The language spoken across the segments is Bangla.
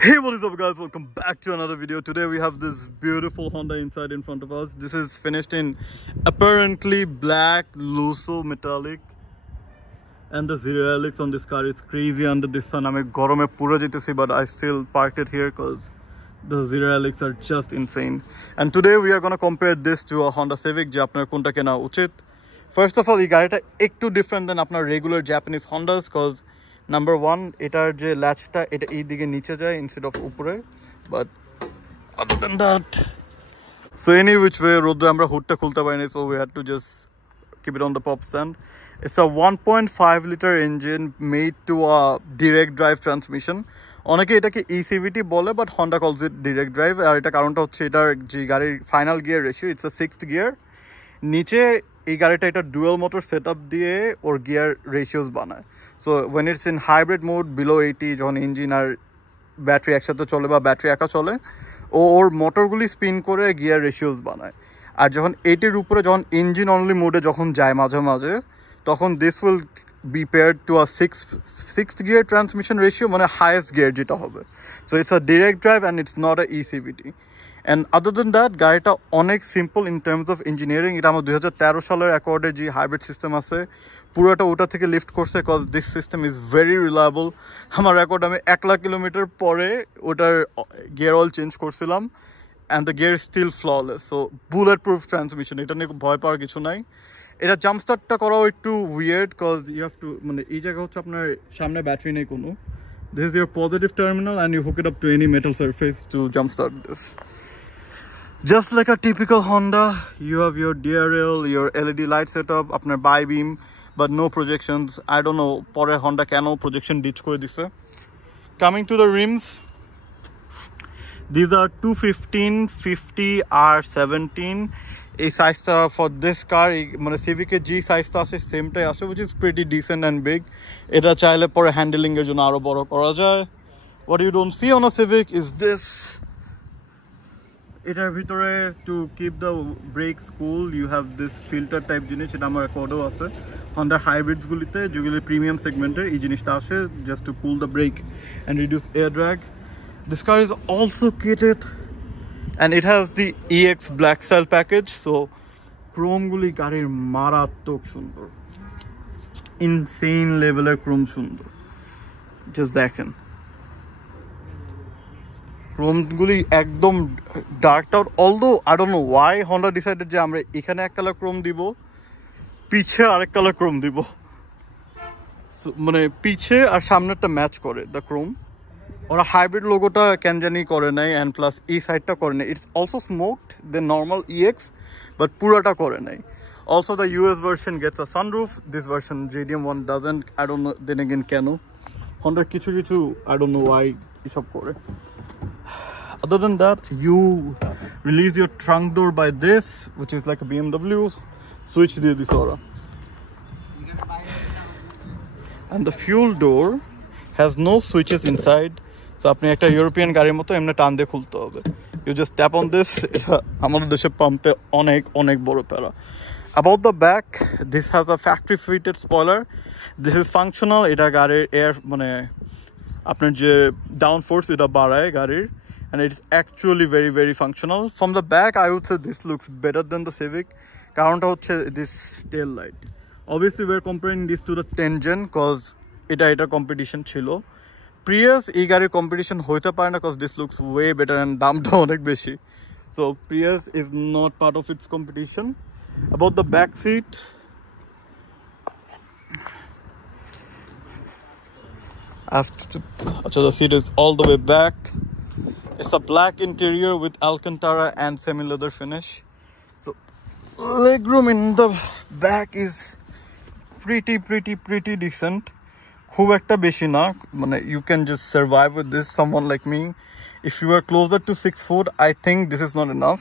Hey, what is up guys, welcome back to another video. Today we have this beautiful Honda Insight in front of us. This is finished in apparently black Lusso metallic, and the zero helix on this car is crazy under the sun. I'm gorome pura jitesi, but I still parked it here because the zero helix are just insane. And today we are going to compare this to a Honda Civic je apnar konta kena uchit. First of all, this car is ekটু different than apnar regular Japanese Hondas because number one, etar je latchta eta ei dige niche jay instead of upore. But other than that, so any which way rodre amra hood ta khulta parini, so we had to just keep it on the pop stand. It's a 1.5 liter engine made to a direct drive transmission. অনেকে এটাকে ECVT বলে, but Honda calls it direct drive. আর এটা কারণটা হচ্ছে এটার যে গাড়ির final gear ratio, it's a 6th gear. নিচে এই গাড়িটা এটা ডুয়াল মোটর সেটআপ দিয়ে ওর গিয়ার রেশিওস বানায়। So when it's in hybrid mode below 80, যখন ইঞ্জিন আর ব্যাটারি একসাথে চলে বা ব্যাটারি একা চলে, ওর মোটরগুলি স্পিন করে গিয়ার রেশিওস বানায়। আর যখন 80-র উপরে যখন ইঞ্জিন অনলি মোডে যখন যায় মাঝে মাঝে, তখন this will be paired to a sixth gear transmission ratio, মানে highest gear যেটা হবে। So it's a direct drive and it's not a ECVT. And other than that, গাড়িটা অনেক simple in terms of engineering. এটা আমার 2013 সালের অ্যাকর্ডে যে হাইব্রিড সিস্টেম আছে পুরোটা ওটা থেকে লিফট করছে, cause this system is very reliable. আমার রেকর্ড আমি 1 লাখ কিলোমিটার পরে ওটার গিয়ার অয়েল চেঞ্জ করছিলাম and the gear is still flawless. So bulletproof transmission, এটা নিয়ে ভয় পাওয়ার কিছু নাই। এটা জাম্প স্টার্টটা করাও একটু weird cause you have to, মানে এই জায়গা হচ্ছে আপনার সামনে ব্যাটারি নেই কোনো। This is your positive terminal and you hook it up to any metal surface to jump start this. Just like a typical Honda, you have your DRL, your LED light set up, আপনার bi beam, but no projections. I don't know পরে হন্ডা কেন প্রজেকশন ডিচ করে দিছে। Coming to the rims, these are 215 50 R17. এই সাইজটা ফর দিস কার মানে সিভিকের যে সাইজটা আসে সেমটাই আসে, which is pretty decent and big. এটা চাইলে পরে হ্যান্ডেলিংয়ের জন্য আরও বড় করা যায়। What you don't see on a Civic is this. এটার ভিতরে to keep the brakes cool you have this filter type জিনিস, এটা আমার রেকর্ডও আছে। হন্ডার হাইব্রিডসগুলিতে যেগুলি প্রিমিয়াম সেগমেন্টের এই জিনিসটা আসে just to cool the brake and reduce air drag. This car is also kitted and it has the EX black style package. So chrome guli garir maratok sundor, insane level er chrome sundor. Just dekhen chrome guli ekdom darked out, although I don't know why Honda decided je amra ekhane ek color chrome dibo, piche arek color chrome dibo। So mane piche ar samnerta match kore the chrome। ওরা হাইব্রিড লোগোটা কেন জানি করে নাই, অ্যান্ড প্লাস এই সাইডটা করে নাই। It's also smoked than normal EX, but পুরোটা করে নাই। Also the US version gets a sunroof, this version JDM one doesn't. I don't know then again কেন হন্ডার কিছু কিছু আই ডোন্ট নো ওয়াই এসব করে। Other than that you release your trunk door by this, which is like BMW switch দিয়ে দিস ওরা। And the fuel door has no switches inside. So আপনি একটা ইউরোপিয়ান গাড়ির মতো এমনি টান দিয়ে খুলতে হবে। You just tap on this. এটা আমাদের দেশে পাম্পে অনেক অনেক বড় প্যারা। About the back, this has a factory fitted spoiler. This is functional. এটা গাড়ির এয়ার মানে আপনার যে ডাউন ফোর্স এটা বাড়ায় গাড়ির, and it's actually very very functional. From the back I would say this looks better than the Civic. কারণটা হচ্ছে this tail light. Obviously we are comparing this to the 10 Gen cause এটা কম্পিটিশন ছিল। প্রিয়াস এই গাড়ির কম্পিটিশন হইতে পারে না, cause this looks way better and দামটা অনেক বেশি। So Prius is not part of its competition. About the back seat, আচ্ছা the seat is all the way back. It's a black interior with Alcantara and semi leather finish. So legroom in the back is pretty decent. খুব একটা বেশি না, মানে you can just survive with this. Someone like me, if you are closer to 6 foot, I think this is not enough.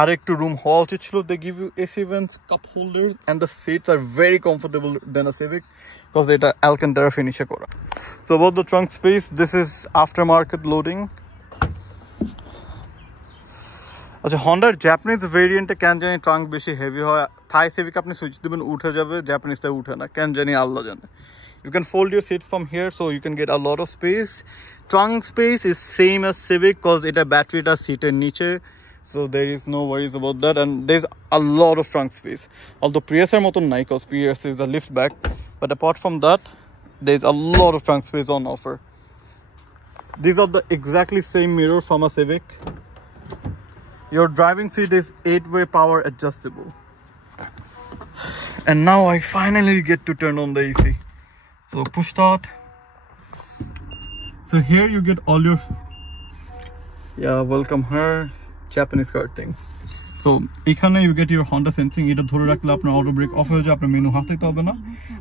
আর একটু রুম হওয়া উচিত ছিল। They give you AC vents, cup holders, and the seats are very comfortable than a Civic because এটা Alcantara finish এ করা। So about the trunk space, this is aftermarket loading. আচ্ছা, হন্ডার জাপানিজ ভেরিয়েন্টে কেন জানি ট্রাঙ্ক বেশি হেভি হয়। থাই সিভিক আপনি সুইচ দেবেন উঠে যাবে, জাপানিজটা উঠে না, কেন জানি আল্লাহ জানে। You can fold your seats from here so you can get a lot of space. Trunk space is same as Civic because it a battery ta seat er niche, so there is no worries about that, and there's a lot of trunk space. Although Prius er moton nai because Prius is a liftback, but apart from that there's a lot of trunk space on offer. These are the exactly same mirror from a Civic. Your driving seat is 8-way power adjustable. And now I finally get to turn on the AC. So push start. So here you get all your, yeah, welcome her, Japanese card things. So ekhane you get your Honda sensing. Eta dhore rakhle apnar auto brake off hoye jabe, apnar menu hataite hobe na,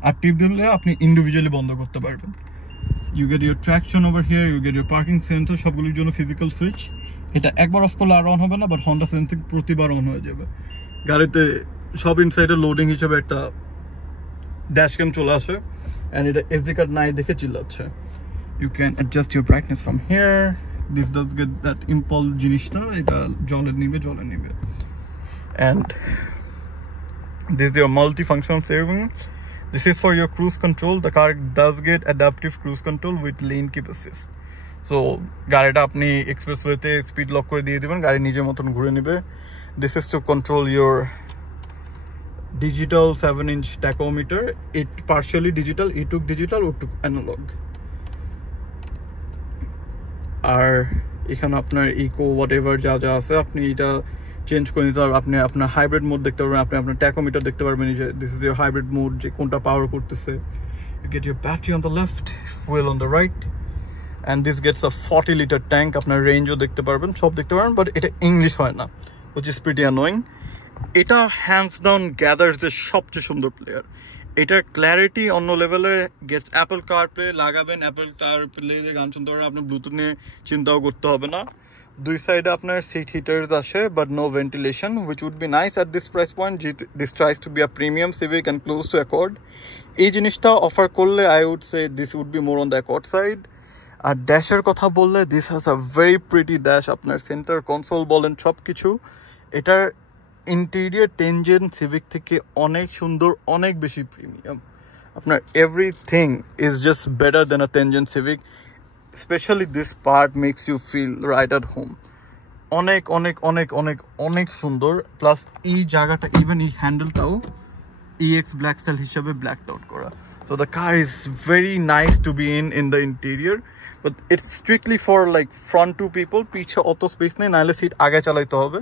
ar tip dile apni individually bondo korte parben. You get your traction over here, you get your parking sensor, সবগুলোর জন্য physical switch. এটা একবার অফ করলে আর অন হবে না, বাট Honda sensing প্রতিবার অন হয়ে যাবে। গাড়িতে সব ইনসাইডে লোডিং হিসেবে একটা ড্যাশ ক্যাম চলে আসে, and এটা SD card নাই দেখে চিল্লাচ্ছে। You can adjust your brightness from here. This does get that impulse জিনিসটা, এটা জলে নিবে। And this is your multi-function savings. This is for your cruise control. The car does get adaptive cruise control with lane keep assist. So গাড়িটা আপনি এক্সপ্রেসওয়েতে স্পিড লক করে দিয়ে দিবেন, গাড়ি নিজের মতন ঘুরে নেবে। This is to control your digital 7-inch tachometer. It partially digital, it took digital, it took analog. আর এখানে আপনার ইকো হোয়াটএভার যা যা আছে আপনি এটা চেঞ্জ করে নিতে পারবেন। আপনি আপনার হাইব্রিড মোড দেখতে পারবেন, আপনি আপনার ট্যাকোমিটার দেখতে পারবেন। যে this is your hybrid mode, যে কোনটা পাওয়ার করতেছে। You get your battery on the left, fuel on the right, and this gets a 40 litre tank. আপনার রেঞ্জও দেখতে পারবেন, সব দেখতে পারবেন, বাট এটা ইংলিশ হয় না, which is pretty annoying. এটা হ্যান্ডস ডাউন গ্যাদার্স এর সবচেয়ে সুন্দর প্লেয়ার। এটার ক্ল্যারিটি অন্য লেভেলের। গেটস অ্যাপল কারপ্লে, লাগাবেন অ্যাপল কারপ্লে দিয়ে গান শুনতে পারেন, আপনি ব্লুটুথ নিয়ে চিন্তাও করতে হবে না। দুই সাইডে আপনার সিট হিটার্স আসে, but no ventilation, which would be nice at this price point. This tries to be a premium Civic and close to Accord. এই জিনিসটা অফার করলে I would say this would be more on the Accord side. আর ড্যাশের কথা বললে this has a very pretty dash. আপনার সেন্টার কনসোল বলেন সব কিছু, এটার ইন্টেরিয়র টেনজেন সিভিক থেকে অনেক সুন্দর, অনেক বেশি প্রিমিয়াম। আপনার everything is just better than a ten gen Civic. Specially this part makes you feel right at home. অনেক অনেক অনেক অনেক অনেক সুন্দর। প্লাস এই জায়গাটা, ইভেন এই হ্যান্ডেলটাও EX ব্ল্যাক স্টাইল হিসাবে ব্ল্যাকড আউট করা। So the car is very nice to be in the interior, but it's strictly for like front two people. পিছে অত স্পেস নেই, নাহলে সিট আগে চালাইতে হবে।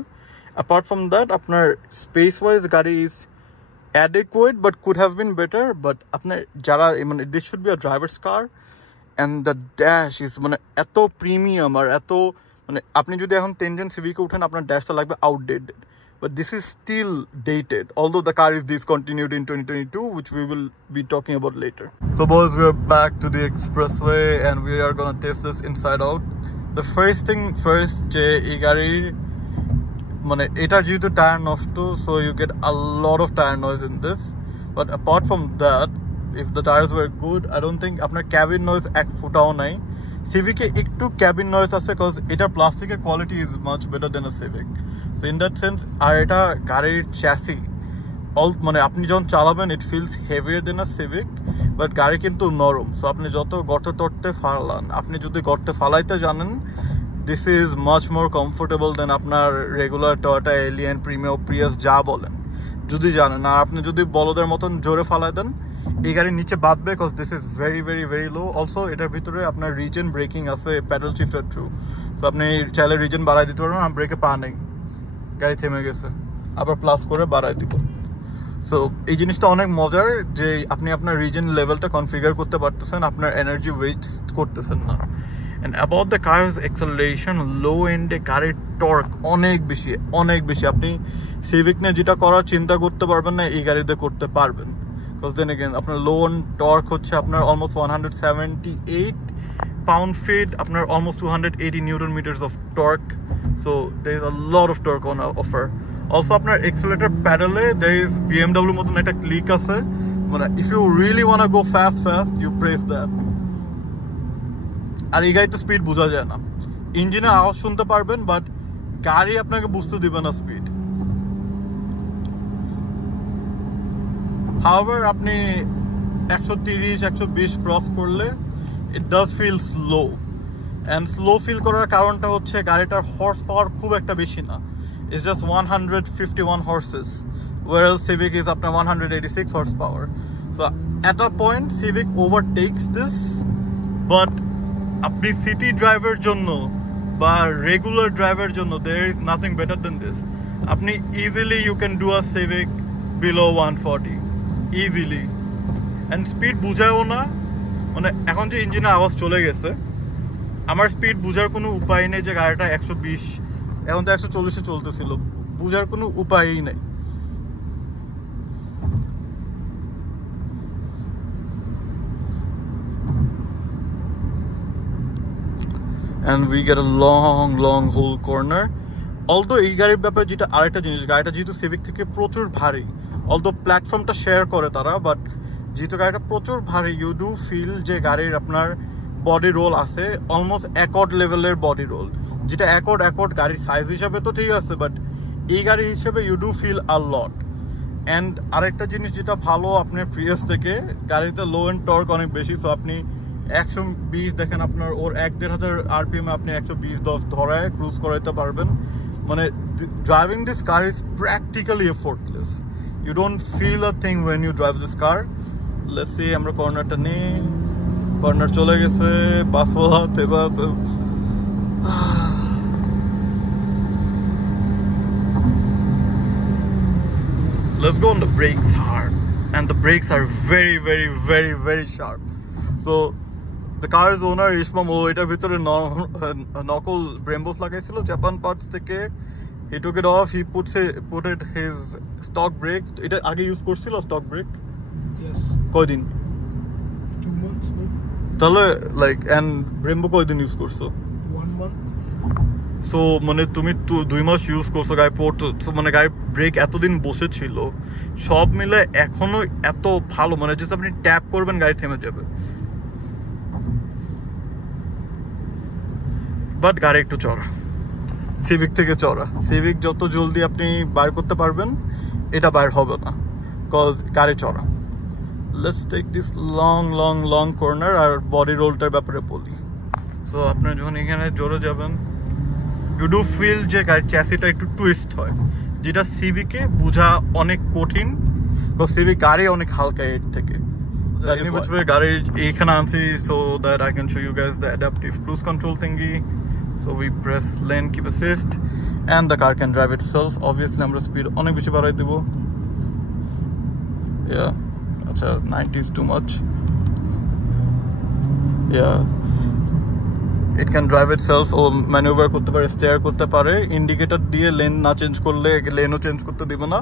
Apart from that, আপনার space wise গাড়ি is adequate but could have been better. But আপনার যারা মানে this should be a driver's car, and the dash is মানে এত প্রিমিয়াম আর এত মানে আপনি যদি এখন টেনজেন সিভিকে উঠেন আপনার ড্যাশটা লাগবে outdated. But this is still dated, although the car is discontinued in 2022, which we will be talking about later. So boys, we are back to the expressway and we are gonna test this inside out. The first thing first, je ei gari mane eta jehetu tire noshto, so you get a lot of tire noise in this. But apart from that, if the tires were good, I don't think apnar cabin noise ek futao nai. Civic e ekটু cabin noise আছে cause এটার প্লাস্টিকের quality is much better than a Civic. So in that sense, আর এটা গাড়ির chassis মানে আপনি যখন চালাবেন it feels heavier than a Civic, but গাড়ি কিন্তু নরম। So আপনি যত গর্তে টর্তে ফালান, আপনি যদি গর্তে ফালাইতে জানেন, this is much more comfortable than আপনার regular Toyota Alliant, Premio, Prius যা বলেন যদি জানেন। আর আপনি যদি বলদের মতন জোরে ফালাই দেন, এই গাড়ির নিচে বাঁধবে cause this is very very very low. Also এটার ভিতরে আপনার রিজন ব্রেকিং আছে, প্যাডেল শিফটার থ্রু। সো আপনি চাইলে রিজন বাড়াই দিতে পারবেন। আর ব্রেকে পা নেই, গাড়ি থেমে গেছে, আবার প্লাস করে বাড়াই দিব। সো এই জিনিসটা অনেক মজার যে আপনি আপনার রিজন লেভেলটা কনফিগার করতে পারতেছেন, আপনার এনার্জি ওয়েস্ট করতেছেন না। And about the car's acceleration, low end গাড়ির টর্ক অনেক বেশি অনেক বেশি। আপনি সিভিক নিয়ে যেটা করার চিন্তা করতে পারবেন না, এই গাড়িতে করতে পারবেন। Because then again, আপনার low end torque হচ্ছে আপনার almost 178 pound-feet, আপনার almost 280 newton meters of torque. So there is a lot of torque on offer. Also আপনার accelerator pedal there is BMW মতন একটা click আছে, মানে if you really want to go fast you press that. আর এই গাড়িতে স্পিড বোঝা যায় না, ইঞ্জিনে আওয়াজ শুনতে পারবেন বাট গাড়ি আপনাকে বুঝতে দিবে না স্পিড। However, আপনি 130 120 ক্রস করলে it does feel slow. And slow feel করার কারণটা হচ্ছে গাড়িটার হর্স পাওয়ার খুব একটা বেশি না, it's just 151 horses, whereas Civic is আপনার 186 horsepower. So at a point Civic overtakes this, but আপনি সিটি ড্রাইভের জন্য বা রেগুলার ড্রাইভের জন্য there is nothing better than this. আপনি easily you can do a Civic below 140 easily, and speed বুঝায়ও না, মানে এখন যে ইঞ্জিনের আওয়াজ চলে গেছে আমার স্পিড বুঝার কোনো উপায় নেই যে গাড়িটা 120, এখন তো 140-এ চলতেছিল, বুঝার কোনো উপায়ই নেই। And we get a long whole corner. Although এই গাড়ির ব্যাপারে যেটা আরেকটা জিনিস, গাড়িটা যেহেতু সিভিক থেকে প্রচুর ভারী, although প্ল্যাটফর্মটা শেয়ার করে তারা, বাট যেহেতু গাড়িটা প্রচুর ভারী ইউ ডু ফিল যে গাড়ির আপনার বডি রোল আছে অলমোস্ট অ্যাকর্ড লেভেলের বডি রোল, যেটা অ্যাকর্ড গাড়ির সাইজ হিসাবে তো ঠিক আছে, বাট এই গাড়ি হিসেবে you do feel a lot. And আরেকটা জিনিস যেটা ভালো আপনার প্রিভিয়াস থেকে, গাড়িতে লো এন্ড টর্ক অনেক বেশি, সো আপনি 120 দেখেন আপনার ওর 1-1.5 RPM আপনি 120 ধরায় ক্রুজ করাইতে পারবেন। মানে driving this car is practically effortless, you don't feel a thing when you drive this car. Let's see আমরা কর্নারটা নিই, কর্নার চলে গেছে, বাসওয়ালাতে বাস। Let's go on the brakes hard, and the brakes are very sharp. So the car's owner Ishmam এটার ভিতরে নকল ব্রেম্বোস লাগাইছিল জাপান পার্টস থেকে, he took it off, he put it his stock brake. এটা আগে ইউজ করছিল স্টক ব্রেক? Yes. কয়দিন? 2 months maybe. তাহলে লাইক এন্ড ব্রেম্বো কয়দিন ইউজ করছো? 1 month. সো মানে তুমি 2 মাস ইউজ করছো গাড়ি পড়তো, মানে গাড়ির ব্রেক এতদিন বসেছিল, সব মিলে এখনো এত ভালো, মানে জাস্ট আপনি ট্যাপ করবেন গাড়ি থেমে যাবে। বাট গাড়ি একটু চড়া, সিভিক থেকে চড়া। সিভিক যত জলদি আপনি বার করতে পারবেন, এটা বার হবে না, কজ গাড়ি চড়া। Let's take this long corner. আর বডি রোলটার ব্যাপারে বলি, সো আপনার যখন এখানে জোরে যাবেন ইউ ডু ফিল যে গাড়ির চ্যাসিটা একটু টুইস্ট হয়, যেটা সিভিকে বোঝা অনেক কঠিন, কজ সিভিক গাড়ি অনেক হালকা এর থেকে। গাড়ির এইখানে আনছি so that I can show you guys the adaptive cruise control thingy. So we press lane keep assist and the car can drive itself. Obviously আমরা স্পিড অনেক বেশি বাড়াই দেব। Yeah, আচ্ছা 90 is too much. Yeah, it can drive itself, ও ম্যানুভার করতে পারে, স্টিয়ার করতে পারে, ইন্ডিকেটর দিয়ে লেন না চেঞ্জ করলে লেনও চেঞ্জ করতে দিবে না।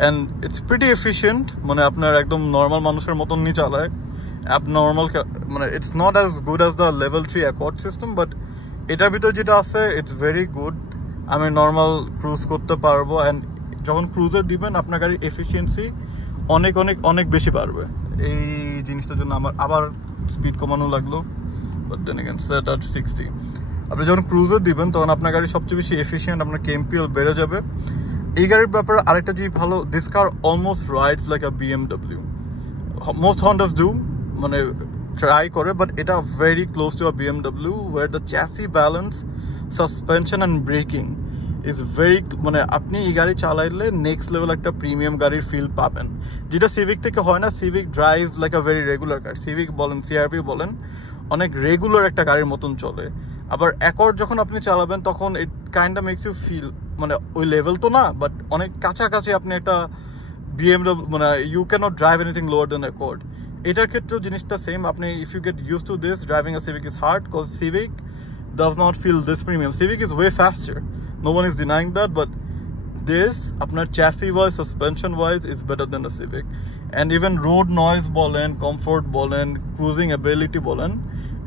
অ্যান্ড ইটস প্রিটি এফিশিয়েন্ট, মানে আপনার একদম নর্মাল মানুষের মতন নিয়ে চালায়। অ্যাবনর্মাল মানে it's not as good as the level 3 accord system, but এটার ভিতরে যেটা আছে ইটস ভেরি গুড। আমি নর্মাল ক্রুজ করতে পারবো, অ্যান্ড যখন ক্রুজার দিবেন আপনার গাড়ির এফিসিয়েন্সি অনেক বেশি বাড়বে। এই জিনিসটার জন্য আমার আবার স্পিড কমানো লাগলো, but then again set at 60। আপনি যখন ক্রুজার দিবেন তখন আপনার গাড়ি সবচেয়ে বেশি এফিসিয়েন্ট, আপনার কেএমপিএল বেড়ে যাবে। এই গাড়ির ব্যাপারে আরেকটা জিনিস ভালো, this car almost rides like a BMW। Most Hondas do, মানে ট্রাই করে, বাট এটা very close to a BMW where the chassis balance, suspension and braking is very, মানে আপনি এই গাড়ি চালাইলে নেক্সট লেভেল একটা প্রিমিয়াম গাড়ির ফিল পাবেন, যেটা সিভিক থেকে হয় না। Civic drive like a very regular car, Civic বলেন সিআরপি বলেন অনেক রেগুলার একটা গাড়ির মতন চলে। আবার অ্যাকর্ড যখন আপনি চালাবেন তখন it kind of makes you feel, মানে ওই লেভেল তো না, বাট অনেক কাছাকাছি আপনি একটা BMW, মানে you can't drive anything lower than Accord. এটার ক্ষেত্রেও জিনিসটা সেম, আপনি if you get use to this, driving a Civic is hard, cause Civic does not feel this premium. Civic is way faster, no one is denying that, but this আপনার chassis wise, suspension wise is better than the Civic, and even road noise বলেন, comfort বলেন, cruising ability বলেন,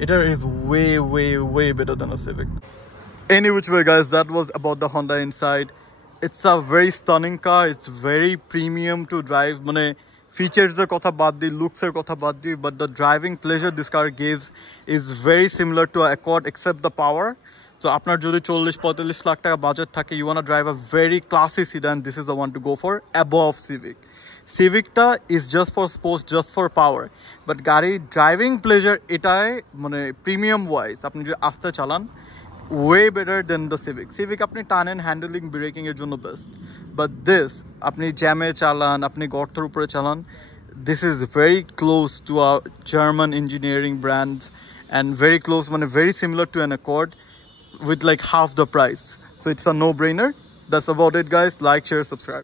এটা is way better than a Civic. Any which way guys, that was about the Honda Insight. It's a very stunning car, it's very premium to drive, মানে features এর কথা বাদ দিই, looks এর কথা বাদ দিই, but the driving pleasure this car gives is very similar to Accord except the power. So আপনার যদি 40-45 লাখ টাকা বাজেট থাকে, you want to drive a very classy sedan, this is the one to go for above Civic. সিভিকটা is just for sports, just for power, but গাড়ি ড্রাইভিং প্লেজার এটাই মানে প্রিমিয়াম ওয়াইজ আপনি যদি আস্তে চালান way better than the Civic. Civic আপনি টানেন হ্যান্ডেলিং ব্রেকিংয়ের জন্য বেস্ট, বাট দিস আপনি জ্যামে চালান, আপনি গর্তের উপরে চালান, this is very close to a German engineering brand and very close, very similar to an Accord with like half the price. So it's a no-brainer. That's about it, guys. Like, share, subscribe.